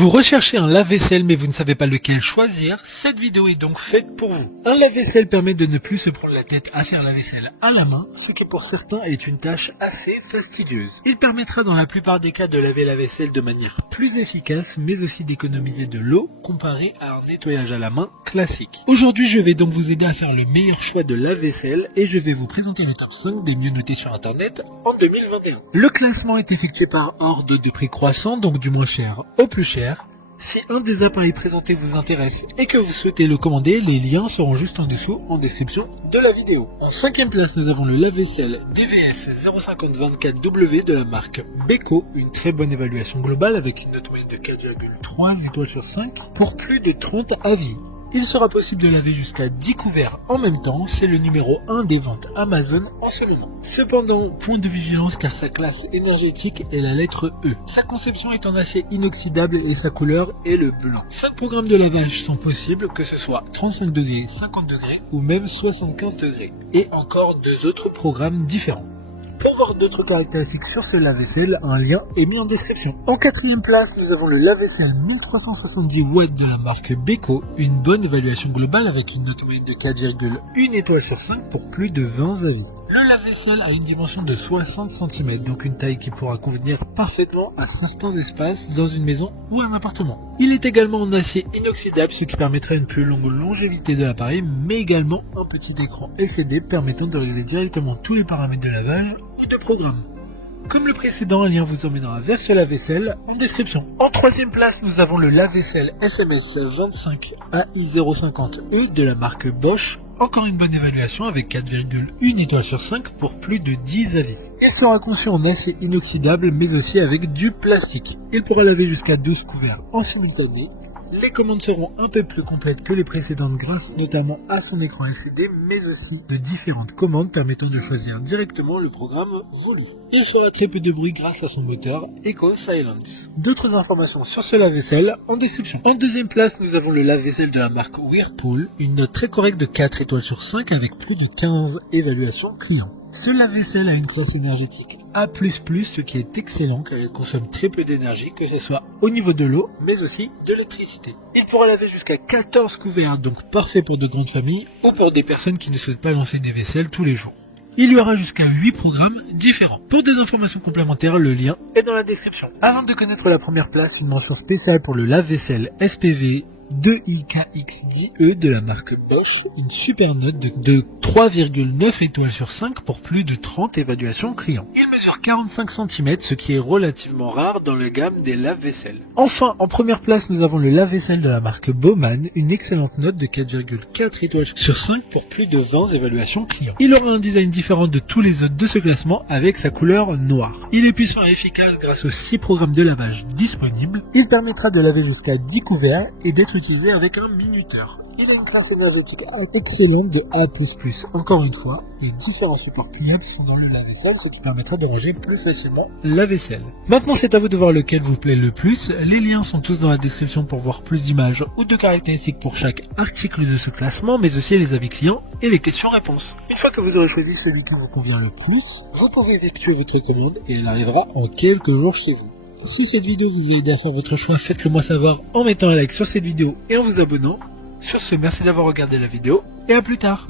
Vous recherchez un lave-vaisselle mais vous ne savez pas lequel choisir, cette vidéo est donc faite pour vous. Un lave-vaisselle permet de ne plus se prendre la tête à faire la vaisselle à la main, ce qui pour certains est une tâche assez fastidieuse. Il permettra dans la plupart des cas de laver la vaisselle de manière plus efficace mais aussi d'économiser de l'eau comparé à un nettoyage à la main classique. Aujourd'hui je vais donc vous aider à faire le meilleur choix de lave-vaisselle et je vais vous présenter le top 5 des mieux notés sur internet en 2021. Le classement est effectué par ordre de prix croissant, donc du moins cher au plus cher. Si un des appareils présentés vous intéresse et que vous souhaitez le commander, les liens seront juste en dessous en description de la vidéo. En 5e place, nous avons le lave-vaisselle DVS 05024W de la marque Beko, une très bonne évaluation globale avec une note moyenne de 4,3 étoiles sur 5 pour plus de 30 avis. Il sera possible de laver jusqu'à 10 couverts en même temps, c'est le numéro 1 des ventes Amazon en ce moment. Cependant, point de vigilance car sa classe énergétique est la lettre E. Sa conception est en acier inoxydable et sa couleur est le blanc. 5 programmes de lavage sont possibles, que ce soit 35 degrés, 50 degrés ou même 75 degrés. Et encore 2 autres programmes différents. Pour voir d'autres caractéristiques sur ce lave-vaisselle, un lien est mis en description. En 4e place, nous avons le lave-vaisselle 1370 watts de la marque Beko, une bonne évaluation globale avec une note moyenne de 4,1 étoiles sur 5 pour plus de 20 avis. Le lave-vaisselle a une dimension de 60 cm, donc une taille qui pourra convenir parfaitement à certains espaces dans une maison ou un appartement. Il est également en acier inoxydable, ce qui permettrait une plus longue longévité de l'appareil, mais également un petit écran LCD permettant de régler directement tous les paramètres de lavage ou de programme. Comme le précédent, un lien vous emmènera vers ce lave-vaisselle en description. En 3e place, nous avons le lave-vaisselle SMS 25 AI050E de la marque Bosch. Encore une bonne évaluation avec 4,1 étoiles sur 5 pour plus de 10 avis. Il sera conçu en acier inoxydable mais aussi avec du plastique. Il pourra laver jusqu'à 12 couverts en simultané. Les commandes seront un peu plus complètes que les précédentes grâce notamment à son écran LCD mais aussi de différentes commandes permettant de choisir directement le programme voulu. Il fera très peu de bruit grâce à son moteur Eco Silence. D'autres informations sur ce lave-vaisselle en description. En 2e place, nous avons le lave-vaisselle de la marque Whirlpool, une note très correcte de 4 étoiles sur 5 avec plus de 15 évaluations clients. Ce lave-vaisselle a une classe énergétique A++, ce qui est excellent car il consomme très peu d'énergie, que ce soit au niveau de l'eau, mais aussi de l'électricité. Il pourra laver jusqu'à 14 couverts, donc parfait pour de grandes familles ou pour des personnes qui ne souhaitent pas lancer des vaisselles tous les jours. Il y aura jusqu'à 8 programmes différents. Pour des informations complémentaires, le lien est dans la description. Avant de connaître la première place, une mention spéciale pour le lave-vaisselle SPV 2IKX10E de la marque Bosch, une super note de 3,9 étoiles sur 5 pour plus de 30 évaluations clients. Il mesure 45 cm, ce qui est relativement rare dans la gamme des lave-vaisselles. Enfin, en première place, nous avons le lave-vaisselle de la marque Baumann, une excellente note de 4,4 étoiles sur 5 pour plus de 20 évaluations clients. Il aura un design différent de tous les autres de ce classement avec sa couleur noire. Il est puissant et efficace grâce aux 6 programmes de lavage disponibles. Il permettra de laver jusqu'à 10 couverts et d'être utilisé avec un minuteur. Il a une classe énergétique excellente de A++, encore une fois, et différents supports pliables sont dans le lave-vaisselle, ce qui permettra de ranger plus facilement la vaisselle. Maintenant, c'est à vous de voir lequel vous plaît le plus. Les liens sont tous dans la description pour voir plus d'images ou de caractéristiques pour chaque article de ce classement, mais aussi les avis clients et les questions-réponses. Une fois que vous aurez choisi celui qui vous convient le plus, vous pouvez effectuer votre commande et elle arrivera en quelques jours chez vous. Si cette vidéo vous a aidé à faire votre choix, faites-le moi savoir en mettant un like sur cette vidéo et en vous abonnant. Sur ce, merci d'avoir regardé la vidéo et à plus tard.